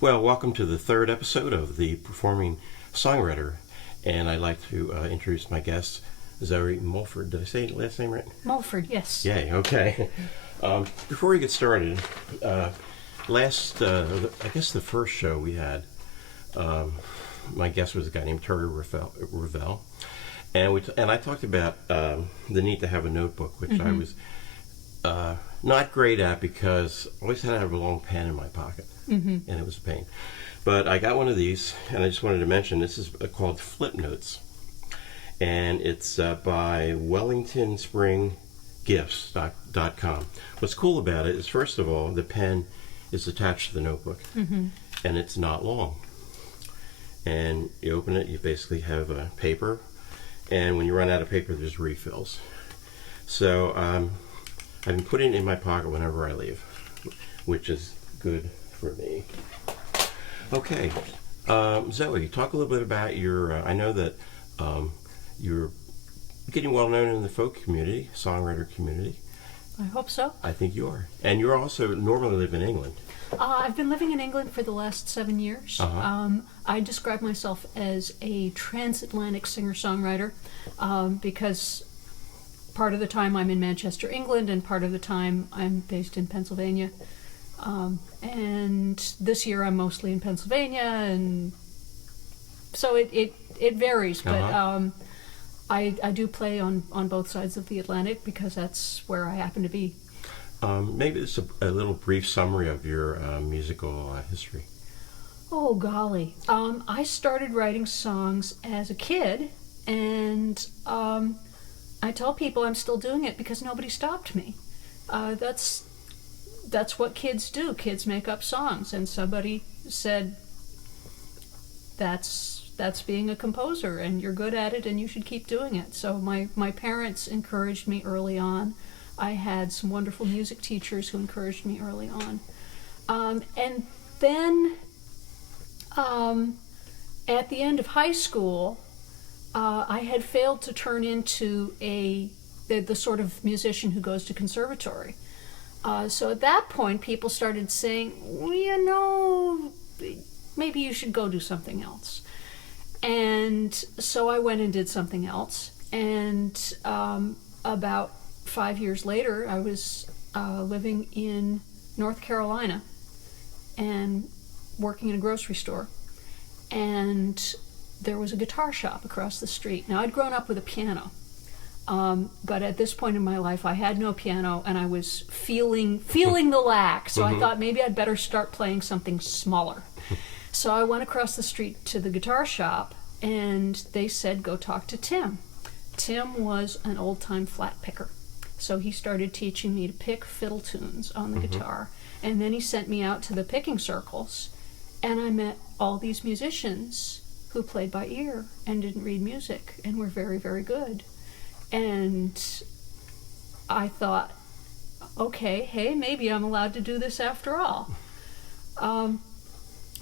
Well, welcome to the third episode of the Performing Songwriter, and I'd like to introduce my guest, Zoe Mulford. Did I say last name right? Mulford, yes. Yay, okay. Before we get started, I guess the first show we had, my guest was a guy named Terry Ravel, and I talked about the need to have a notebook, which I was not great at because I always had to have a long pen in my pocket, and it was a pain. But I got one of these, and I just wanted to mention this is called Flip Notes, and it's by WellingtonSpringGifts.com. What's cool about it is, first of all, the pen is attached to the notebook, and it's not long. And you open it, you basically have a paper, and when you run out of paper, there's refills. So I've been putting it in my pocket whenever I leave, which is good for me. Okay, Zoe, talk a little bit about your, I know that you're getting well known in the folk community, songwriter community. I hope so. I think you are. And you also normally live in England. I've been living in England for the last 7 years. I describe myself as a transatlantic singer-songwriter because part of the time I'm in Manchester, England, and part of the time I'm based in Pennsylvania. And this year I'm mostly in Pennsylvania, and so it varies. But I do play on both sides of the Atlantic because that's where I happen to be. Maybe it's a little brief summary of your musical history. Oh, golly. I started writing songs as a kid, and I tell people I'm still doing it because nobody stopped me. That's what kids do. Kids make up songs, and somebody said, that's being a composer, and you're good at it, and you should keep doing it. So my parents encouraged me early on. I had some wonderful music teachers who encouraged me early on. And then at the end of high school, I had failed to turn into the sort of musician who goes to conservatory. So at that point, people started saying, well, maybe you should go do something else. And so I went and did something else. And about 5 years later, I was living in North Carolina and working in a grocery store. And there was a guitar shop across the street. Now, I'd grown up with a piano. But at this point in my life, I had no piano, and I was feeling the lack. So I thought maybe I'd better start playing something smaller. So I went across the street to the guitar shop, and they said, go talk to Tim. Tim was an old-time flat picker. So he started teaching me to pick fiddle tunes on the guitar. And then he sent me out to the picking circles, and I met all these musicians who played by ear and didn't read music and were very, very good. And I thought, okay, hey, maybe I'm allowed to do this after all.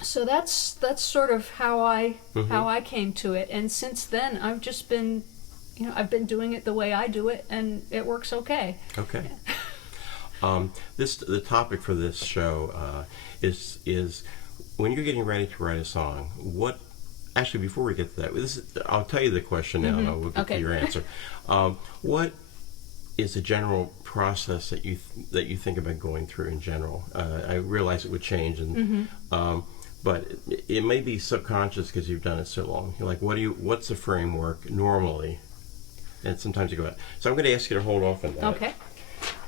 So that's sort of how I came to it. And since then, I've just been, I've been doing it the way I do it, and it works okay. Okay. The topic for this show is when you're getting ready to write a song. Actually, before we get to that, I'll tell you the question now, and we'll get to your answer. What is the general process that you think about going through in general? I realize it would change, but it may be subconscious because you've done it so long. You're like, what's the framework normally? And sometimes you go out. So I'm going to ask you to hold off on that. Okay.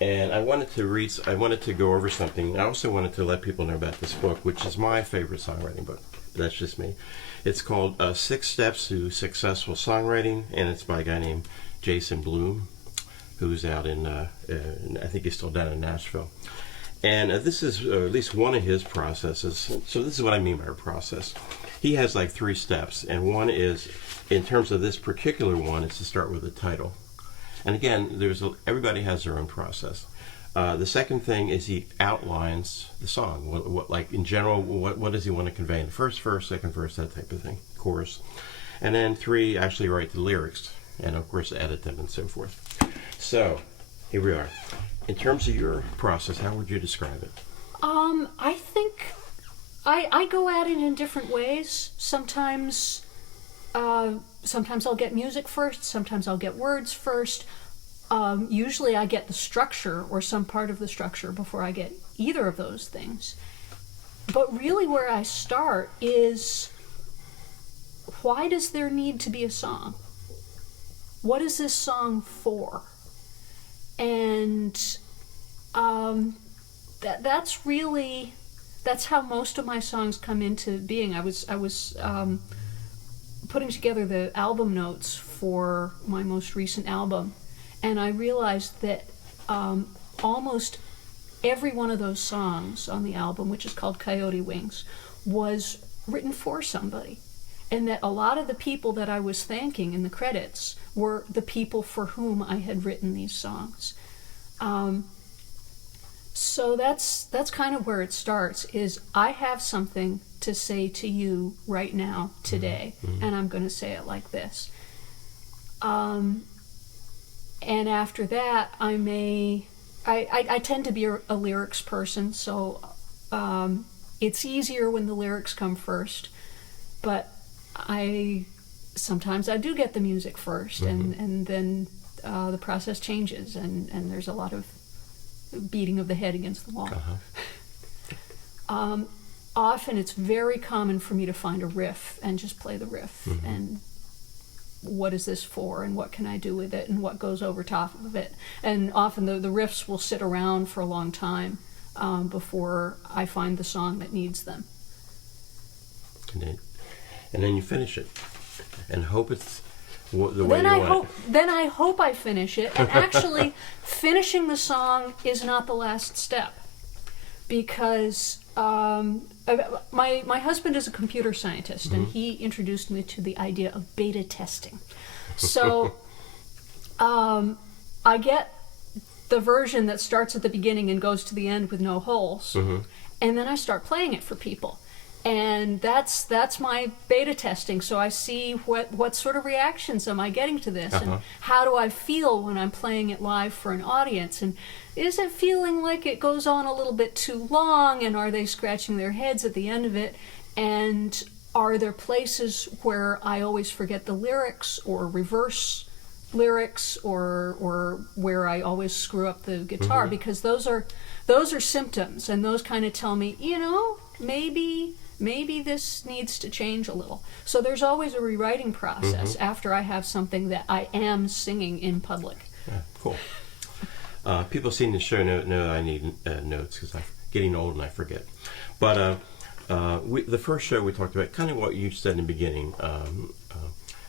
And I wanted to go over something. I also wanted to let people know about this book, which is my favorite songwriting book. That's just me. It's called 6 Steps to Successful Songwriting, and it's by a guy named Jason Bloom, who's out in I think he's still down in Nashville. And this is at least one of his processes. So this is what I mean by a process. He has like 3 steps, and one is, in terms of this particular one, is to start with a title. And again, everybody has their own process. The second thing is he outlines the song. What like in general, what does he want to convey in the first verse, second verse, that type of thing, chorus. And then 3, actually write the lyrics, and of course edit them and so forth. So here we are. In terms of your process, how would you describe it? I think I go at it in different ways. Sometimes I'll get music first. Sometimes I'll get words first. Usually I get the structure or some part of the structure before I get either of those things. But really where I start is, why does there need to be a song? What is this song for? And that's how most of my songs come into being. I was putting together the album notes for my most recent album, and I realized that almost every one of those songs on the album, which is called Coyote Wings, was written for somebody. And that a lot of the people that I was thanking in the credits were the people for whom I had written these songs. So that's kind of where it starts, is I have something to say to you right now, today, and I'm going to say it like this. And after that, I tend to be a lyrics person, so it's easier when the lyrics come first, but sometimes I do get the music first, and then the process changes, and there's a lot of beating of the head against the wall. Often it's very common for me to find a riff and just play the riff, and what is this for, and what can I do with it, and what goes over top of it. And often the riffs will sit around for a long time before I find the song that needs them. And then you finish it, and hope it's the way you want it. Then I hope I finish it, and actually finishing the song is not the last step, because my husband is a computer scientist, and he introduced me to the idea of beta testing. So I get the version that starts at the beginning and goes to the end with no holes, and then I start playing it for people. And that's my beta testing. So I see what sort of reactions am I getting to this, and how do I feel when I'm playing it live for an audience, and is it feeling like it goes on a little bit too long, and are they scratching their heads at the end of it, and are there places where I always forget the lyrics or reverse lyrics, or where I always screw up the guitar, because those are symptoms, and those kind of tell me, maybe this needs to change a little. So there's always a rewriting process after I have something that I am singing in public. Yeah, cool. People seeing the show know I need notes, because I'm getting old and I forget. But the first show we talked about kind of what you said in the beginning,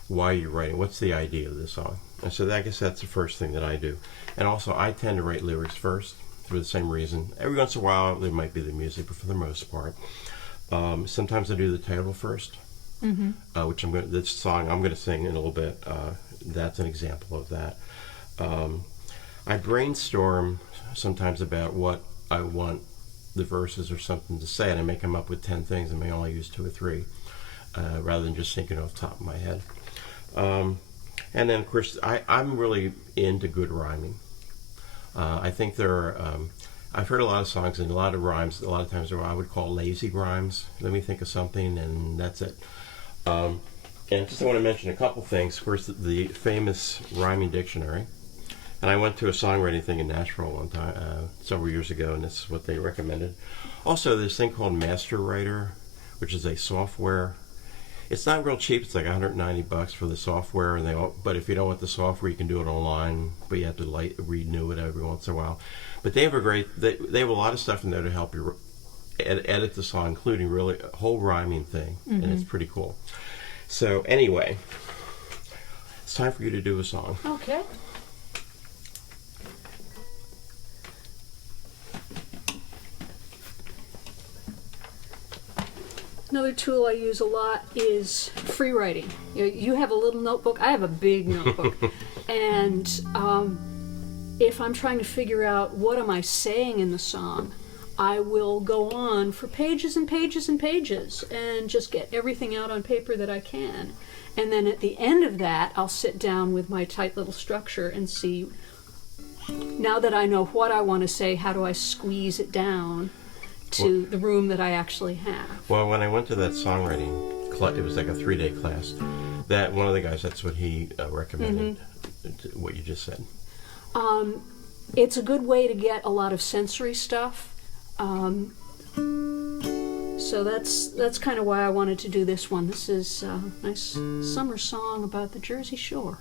why you're writing, what's the idea of the song. And so I guess that's the first thing that I do. And also I tend to write lyrics first for the same reason. Every once in a while there might be the music, but for the most part, sometimes I do the title first, which this song I'm going to sing in a little bit. That's an example of that. I brainstorm sometimes about what I want the verses or something to say, and I may come up with 10 things and may only use 2 or 3, rather than just thinking off the top of my head. And then, of course, I'm really into good rhyming. I think there are... I've heard a lot of songs and a lot of rhymes. A lot of times, are what I would call lazy rhymes. Let me think of something, and that's it. And just I want to mention a couple things. First, the famous rhyming dictionary. And I went to a songwriting thing in Nashville one time, several years ago, and this is what they recommended. Also, this thing called Master Writer, which is a software. It's not real cheap. It's like $190 for the software, but if you don't want the software, you can do it online. But you have to renew it every once in a while. But they have they have a lot of stuff in there to help you edit the song, including really a whole rhyming thing, and it's pretty cool. So anyway, it's time for you to do a song. Okay. Another tool I use a lot is free writing. You have a little notebook. I have a big notebook. And if I'm trying to figure out what am I saying in the song, I will go on for pages and pages and pages and just get everything out on paper that I can. And then at the end of that, I'll sit down with my tight little structure and see, now that I know what I want to say, how do I squeeze it down to the room that I actually have. Well, when I went to that songwriting class, it was like a 3-day class. That one of the guys, that's what he recommended. What you just said. It's a good way to get a lot of sensory stuff. So that's kind of why I wanted to do this one. This is a nice summer song about the Jersey Shore.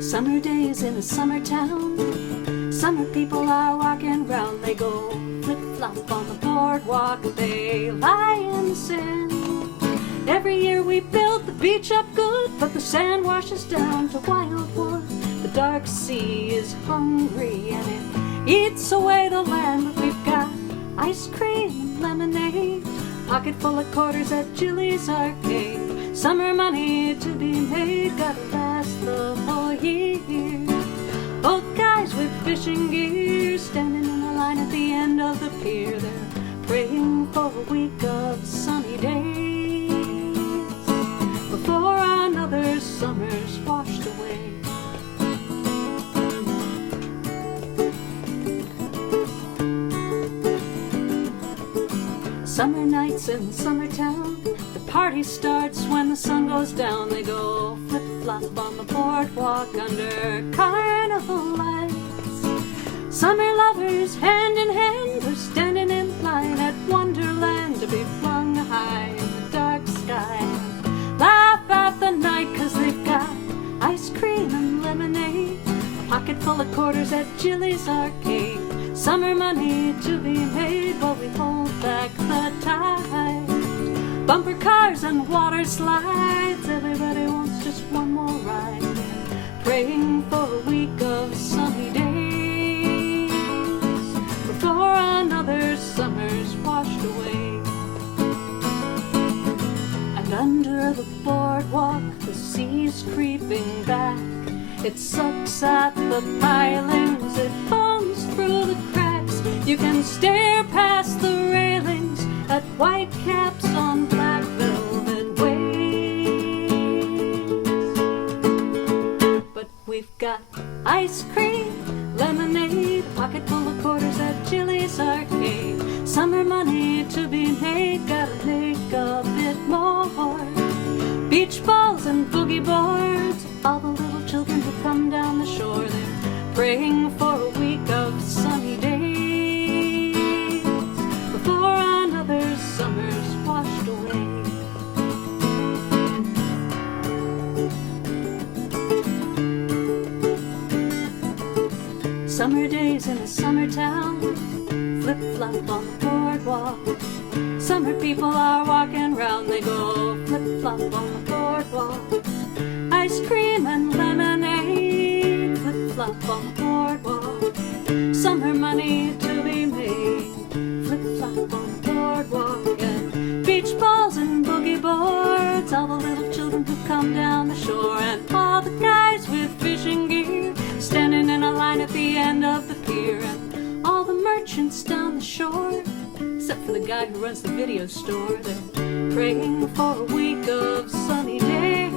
Summer days in a summer town, summer people are walking round. They go flip-flop on the boardwalk, they lie in the sand. Every year we build the beach up good, but the sand washes down to wildwood. The dark sea is hungry and it eats away the land. But we've got ice cream and lemonade, pocket full of quarters at Jilly's Arcade. Summer money to be made, gotta last the whole year. Both guys with fishing gear, standing in a line at the end of the pier. They're praying for a week of sunny days before another summer's washed away. Summer nights in summertown, the party starts when the sun goes down. They go flip-flop on the boardwalk under carnival lights. Summer lovers, hand in hand, are standing in line at Wonderland to be flung high in the dark sky. Laugh at the night 'cause they've got ice cream and lemonade, a pocket full of quarters at Jilly's Arcade. Summer money to be made while we hold back the tide. Bumper cars and water slides, everybody wants just one more ride. Praying for a week of sunny days before another summer's washed away. And under the boardwalk, the sea's creeping back. It sucks at the pilings, it foams through the cracks. You can stare past the railings at white caps on black velvet waves. But we've got ice cream, lemonade, a pocket full of quarters at Jilly's Arcade. Summer money to be made, gotta make a bit more. Beach balls and boogie boards, all the little children who come down the shore. They're praying for a week of sunny days before another summer's washed away. Summer days in a summer town, flip-flop on the boardwalk. Summer people are walking round, they go flip-flop on the boardwalk. Ice cream and lemonade, flip-flop on the boardwalk. Summer money to be made, flip-flop on the boardwalk. And beach balls and boogie boards, all the little children who come down the shore. And all the guys with fishing gear, standing in a line at the end of the pier. And all the merchants down the shore, except for the guy who runs the video store. They're praying for a week of sunny days.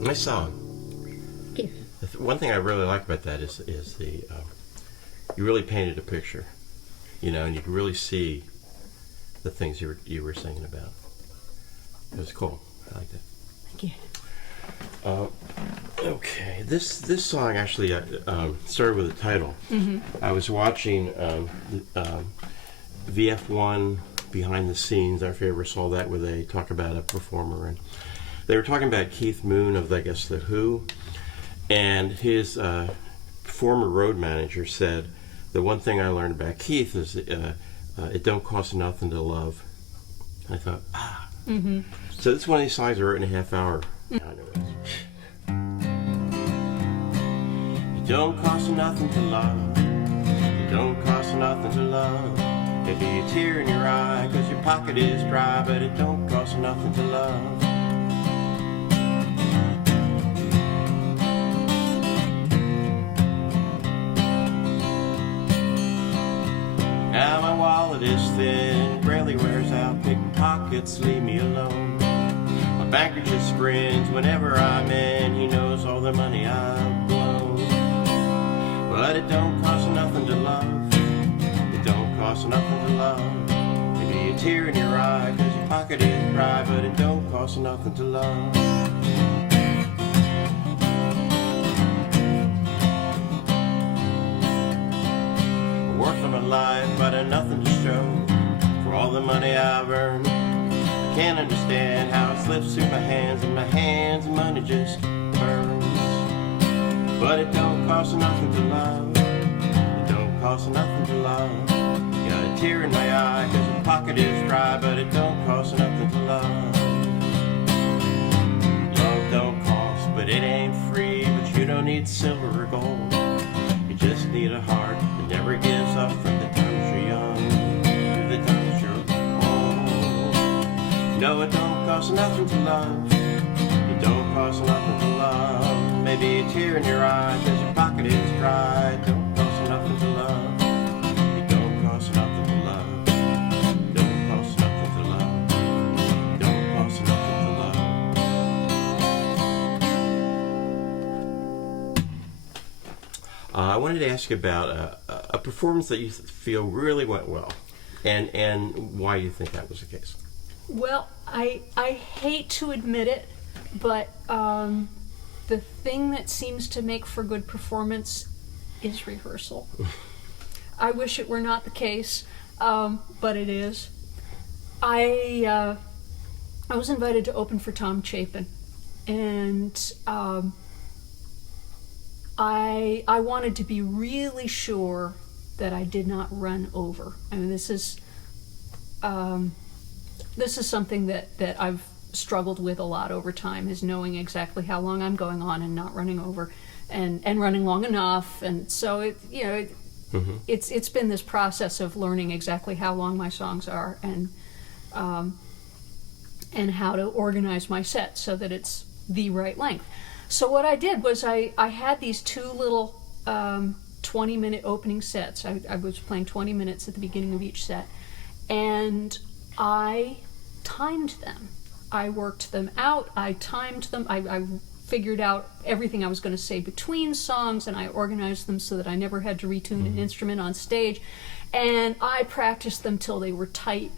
Nice song. Thank you. One thing I really like about that is the you really painted a picture, you know, and you can really see the things you were singing about. It was cool. I liked it. Thank you. Okay, this song actually started with a title. I was watching VF1 Behind the Scenes. I don't know if you ever saw that, where they talk about a performer, and they were talking about Keith Moon of, I guess, The Who, and his former road manager said, the one thing I learned about Keith is it don't cost nothing to love. And I thought, So this is one of these songs I wrote in a half hour. It don't cost nothing to love. It don't cost nothing to love. It'll be a tear in your eye 'cause your pocket is dry, but it don't cost nothing to love. Now my wallet is thin, rarely wears out, pickpockets leave me alone. My banker just grins whenever I'm in, he knows all the money I've blown. But it don't cost nothing to love, it don't cost nothing to love. Maybe a tear in your eye, cause your pocket is dry, but it don't cost nothing to love. Life, but nothing to show for all the money I've earned. I can't understand how it slips through my hands, and money just burns. But it don't cost nothing to love, it don't cost nothing to love. Got a tear in my eye, cause the pocket is dry, but it don't cost nothing to love. Love don't cost, but it ain't free, but you don't need silver or gold. You just need a heart that never gives up from the times you're young to the times you're old. No, it don't cost nothing to love, it don't cost nothing to love. Maybe a tear in your eye cause your pocket is dry. It don't cost nothing to love, it don't cost nothing to love. It don't cost nothing to love, it don't cost nothing to love. I wanted to ask you about a performance that you feel really went well, and why you think that was the case. Well, I hate to admit it, but the thing that seems to make for good performance is rehearsal. I wish it were not the case, but it is. I was invited to open for Tom Chapin, and I wanted to be really sure that I did not run over. I mean, this is something that I've struggled with a lot over time, is knowing exactly how long I'm going on and not running over, and running long enough. And so it's been this process of learning exactly how long my songs are, and how to organize my set so that it's the right length. So what I did was I had these two little 20-minute opening sets. I was playing 20 minutes at the beginning of each set, and I timed them. I worked them out, I timed them, I figured out everything I was going to say between songs, and I organized them so that I never had to retune an instrument on stage, and I practiced them till they were tight,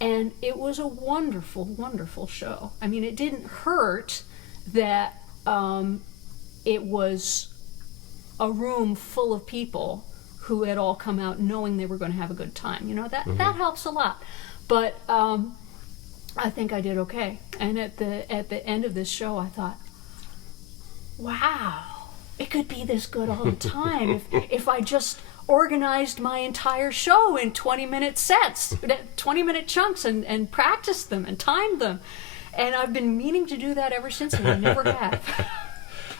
and it was a wonderful, wonderful show. I mean, it didn't hurt that it was a room full of people who had all come out knowing they were going to have a good time. You know, that helps a lot. But I think I did okay. And at the end of this show, I thought, wow, it could be this good all the time if I just organized my entire show in 20-minute sets, 20-minute chunks, and practiced them and timed them. And I've been meaning to do that ever since, and I never have.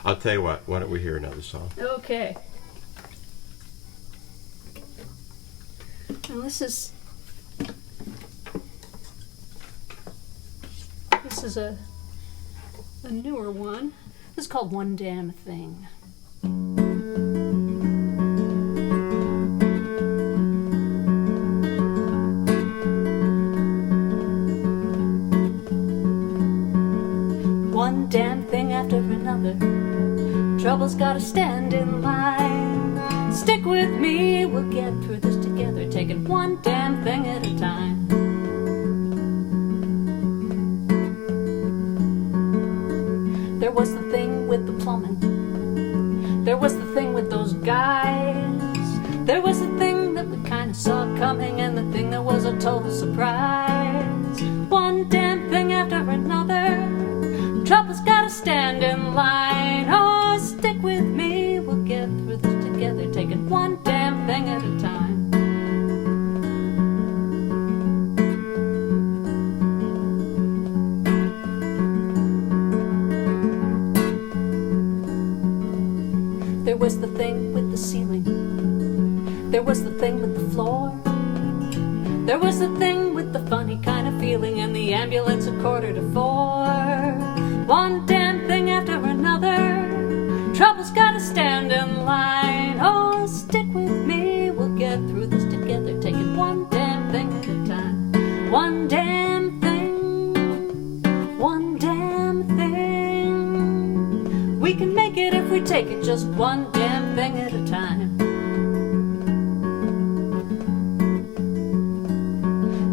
I'll tell you what, why don't we hear another song? Okay. Now this is a newer one. This is called One Damn Thing. One damn thing after another, trouble's gotta stand in line. Stick with me, we'll get through this together, taking one damn thing at a time. There was the thing with the plumbing, there was the thing with those guys, there was the thing that we kinda saw coming, and the thing that was a total surprise. One damn thing after another, trouble's gotta stand in line. Oh, stick with me, we'll get through this together, taking one damn thing at a time. There was the thing with the ceiling, there was the thing with the floor, there was the thing with the funny kind of feeling, and the ambulance at 3:45. One damn thing after another, trouble's gotta stand in line. Oh, stick with me, we'll get through this together, taking one damn thing take it just one damn thing at a time.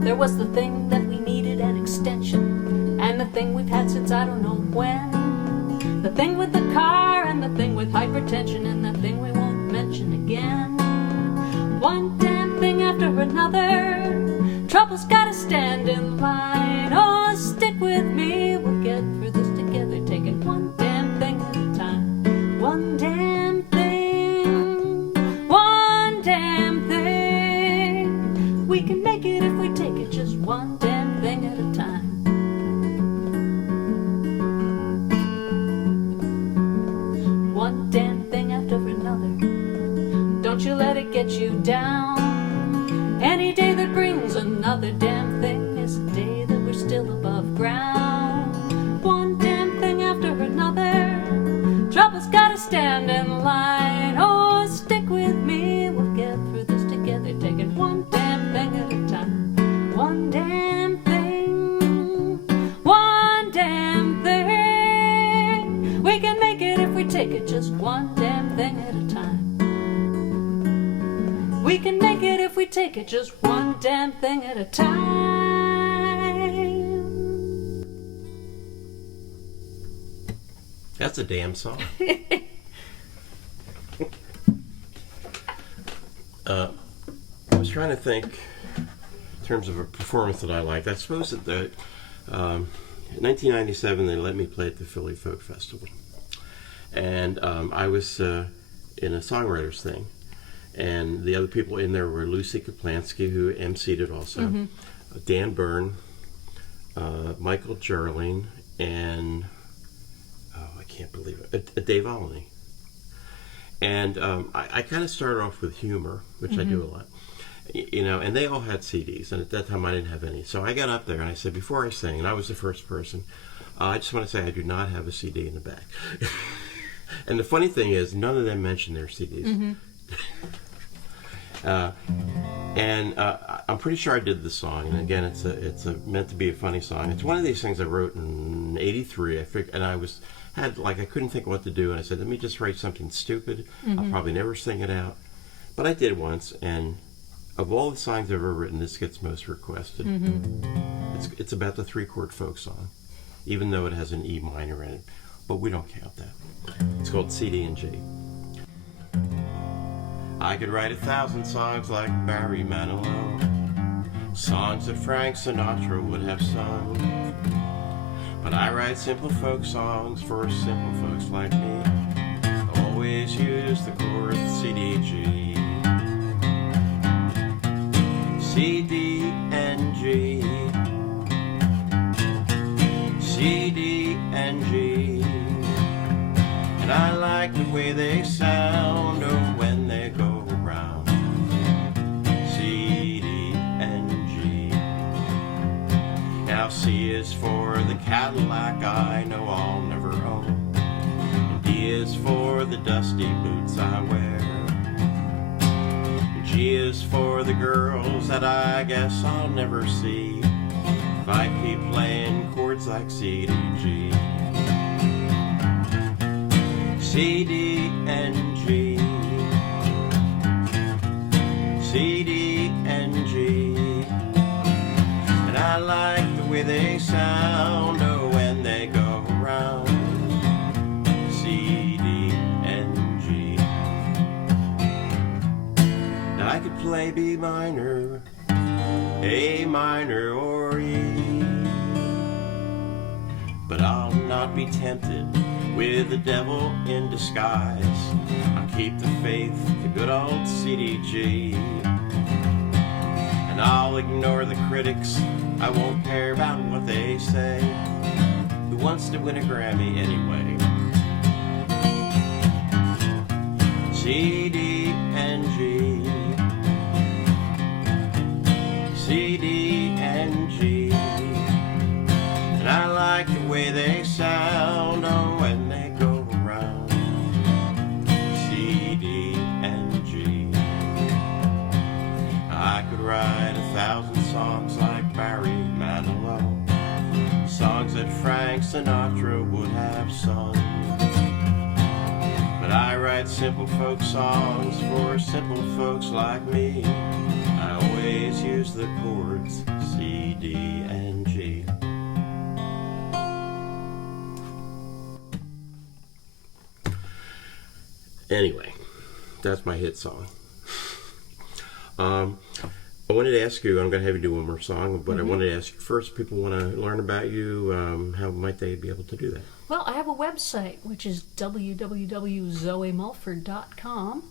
There was the thing that we needed an extension, and the thing we've had since I don't know when. The thing with the car, and the thing with hypertension, and the thing we won't mention again. One damn thing after another, trouble's gotta stand in line. Oh, stick with me, we'll get through this together. Take it one damn thing at a time. One damn thing, one damn thing. We can make it if we take it just one damn thing at a time. One damn thing after another. Don't you let it get you down. Any day that brings another damn thing is a day that we're still above ground. One damn thing after another. Trouble's gotta stand in line. Oh, stick with me, we'll get through this together. Take it one damn thing at a time. One damn thing, one damn thing. We can make it if we take it just one damn thing at a time. We can make it if we take it just one damn thing at a time. That's a damn song. I was trying to think in terms of a performance that I liked. I suppose that in 1997 they let me play at the Philly Folk Festival. And I was in a songwriters thing. And the other people in there were Lucy Kaplansky, who emceed it also, Dan Byrne, Michael Jarling, and, I can't believe it, Dave Olney. And I kind of started off with humor, which I do a lot, and they all had CDs, and at that time I didn't have any. So I got up there and I said, before I sing, and I was the first person, I just want to say I do not have a CD in the back. And the funny thing is, none of them mentioned their CDs. I'm pretty sure I did the song, and again, it's meant to be a funny song. It's one of these things I wrote in '83. I couldn't think of what to do, and I said, let me just write something stupid. I'll probably never sing it out, but I did once. And of all the songs I've ever written, this gets most requested. It's about the 3-chord folk song, even though it has an E minor in it, but we don't count that. It's called CD and G. I could write 1,000 songs like Barry Manilow, songs that Frank Sinatra would have sung. But I write simple folk songs for simple folks like me. Always use the chord C, D, G. C, D, and G. C, D, and G. And I like the way they sound, oh, when they go around. C, D, and G. Now C is for the Cadillac I know I'll never own. And D is for the dusty boots I wear. And G is for the girls that I guess I'll never see if I keep playing chords like C, D, G. C, D, and G. C, D, and G. And I like the way they sound, oh, when they go around. C, D, and G. Now I could play B minor, A minor, or E, but I'll not be tempted with the devil in disguise. I'll keep the faith, the good old CDG. And I'll ignore the critics, I won't care about what they say. Who wants to win a Grammy anyway? C, D, and G. C, D, and G. And I like the way they sound, oh, when they go around. C, D, and G. I could write 1,000 songs like Barry Manilow, songs that Frank Sinatra would have sung. But I write simple folk songs for simple folks like me. I always use the chords C, D, and G. Anyway, that's my hit song. I wanted to ask you, I'm going to have you do one more song, but I wanted to ask you first, people want to learn about you, how might they be able to do that? Well, I have a website, which is www.zoemulford.com.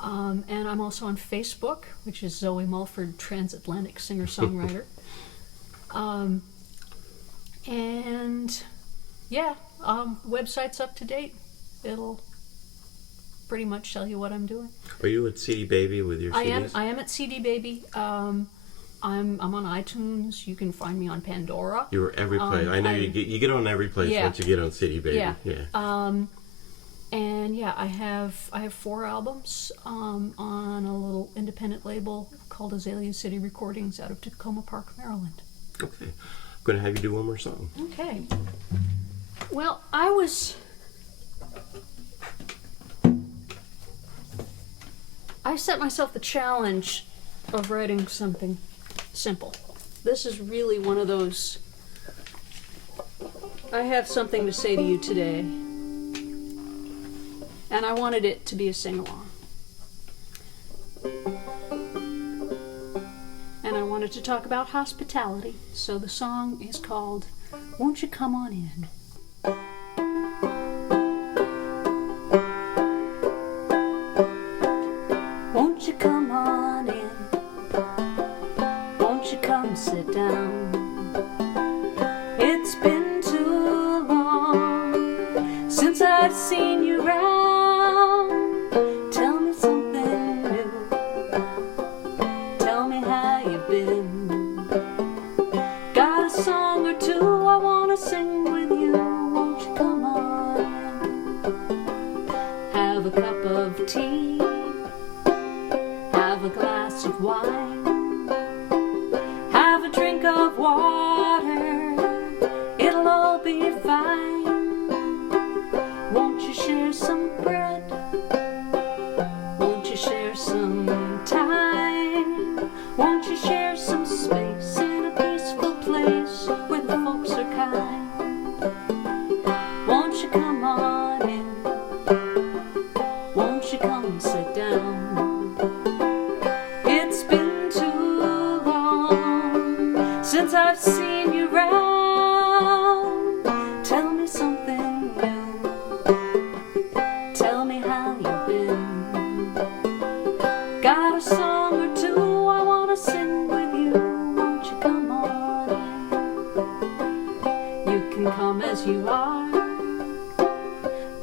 And I'm also on Facebook, which is Zoe Mulford, Transatlantic Singer-songwriter. And yeah, website's up to date. It'll pretty much tell you what I'm doing. Are you at CD Baby with your CDs? I am at CD Baby. I'm on iTunes. You can find me on Pandora. You're every place. I know you get on every place once you get on CD Baby. Yeah. Yeah. And yeah, I have 4 albums on a little independent label called Azalea City Recordings out of Tacoma Park, Maryland. Okay. I'm going to have you do one more song. Okay. Well, I set myself the challenge of writing something simple. This is really one of those, I have something to say to you today, and I wanted it to be a sing-along. And I wanted to talk about hospitality, so the song is called Won't You Come On In? Won't you come on in? Won't you come sit down? It's been too long since I've seen you round. Tell me something new. Tell me how you've been. Got a song or two I want to sing with you. Won't you come on in? Have a cup of tea. Have a glass of wine, have a drink of water, it'll all be fine. Won't you share some bread? Won't you share some time? Won't you share some space in a peaceful place where the folks are kind? Won't you come on in? Won't you come sit down? Since I've seen you round, tell me something new. Tell me how you've been. Got a song or two I want to sing with you. Won't you come on in? You can come as you are.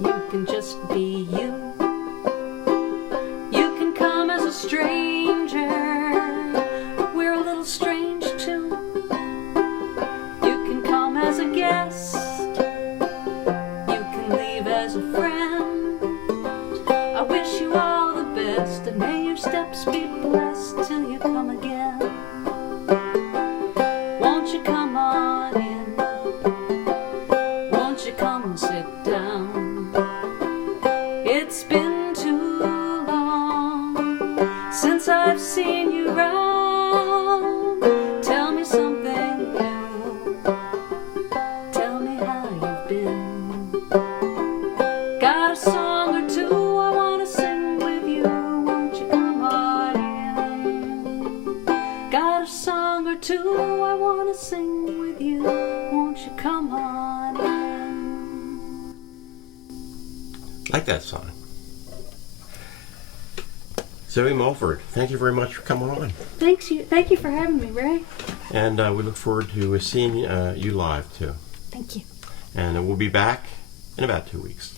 You can just be you. You can come as a stranger. We're a little strange too. As a guest, you can leave as a friend. I wish you all the best, and may your steps be blessed till you come again. Won't you come on in? Won't you come and sit down? It's been too long since I've seen you round. Tell me something new. Got a song or two I want to sing with you. Won't you come on in? Got a song or two I want to sing with you. Won't you come on in? Like that song. Zoe Mulford, thank you very much for coming on. Thank you for having me, Ray. And we look forward to seeing you live too. Thank you. And we'll be back in about 2 weeks.